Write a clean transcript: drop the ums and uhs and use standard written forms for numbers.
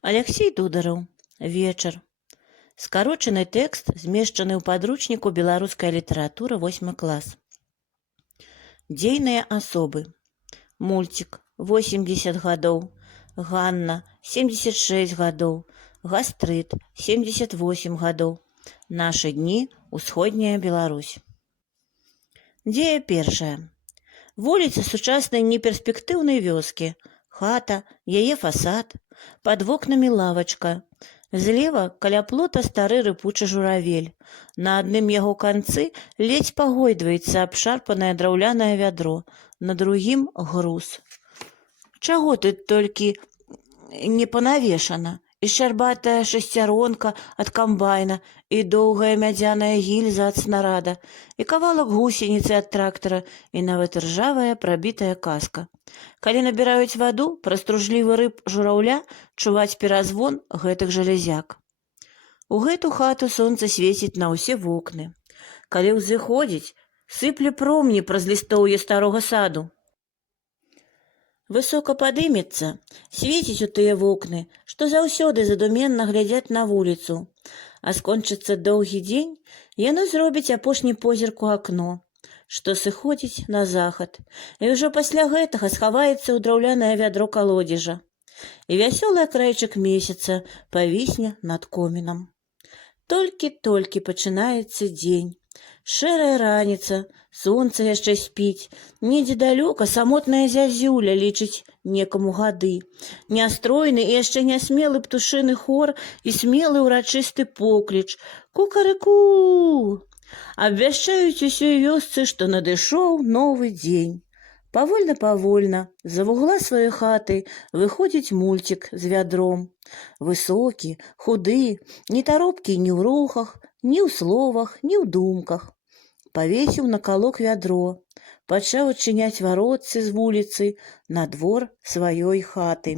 Алексей Дудараў. Вечар. Скарочаны тэкст змешчаны ў падручніку беларуская літаратура 8 клас. Дзейныя асобы. Мульцік 80 гадоў, Ганна 76 гадоў, Гастрыт 78 гадоў. Нашы дні ўсходняя Беларусь. Дзея першая. Вуліца сучаснай неперспектыўнай вёскі. Хата, яе фасад, пад вокнамі лавачка. Злева каля плота стары рыпучы журавель. На адным яго канцы ледзь пагойдваецца абшарпанае драўлянае вядро, на другім груз. Чаго тут толькі не панавешана? І шчарбатая шасцяронка ад камбайна, і доўгая мядзяная гільза ад снарада, і кавалак гусеніцы ад трактара, і нават ржавая прабітая каска. Калі набіраюць ваду, праз тружлівы рып жураўля чуваць перазвон гэтых жалезяк. У гэту хату сонца свеціць на ўсе вокны. Калі ўзыходзіць, сыпле промні праз лістоўе старога саду. Высока падымецца, свеціць у тыя вокны, што заўсёды задуменна глядзяць на вуліцу. А скончыцца доўгі дзень, яно зробіць апошні позірк у акно, што сыходзіць на захад, і ўжо пасля гэтага схаваецца ў драўлянае вядро калодзежа. І вясёлы акрайчык месяца павісне над комінам. Толькі-толькі пачынаецца дзень. Шэрая раніца, сонца яшчэ спіць, недзе далёка самотная зязюля лічыць некаму гады. Нястройны і яшчэ нясмелы птушыны хор і смелы ўрачысты покліч. Кукарыку! Абвяшчаюць усёй вёсцы, што надышоў новы дзень. Павольна-павольна, з-за вугла сваёй хаты выходзіць мульцік з вядром. Высокі, худы, не таропкі ні ў рухах, ні ў словах, ні ў думках. Павесіў на калок вядро, пачаў адчыняць варотцы з вуліцы на двор сваёй хаты.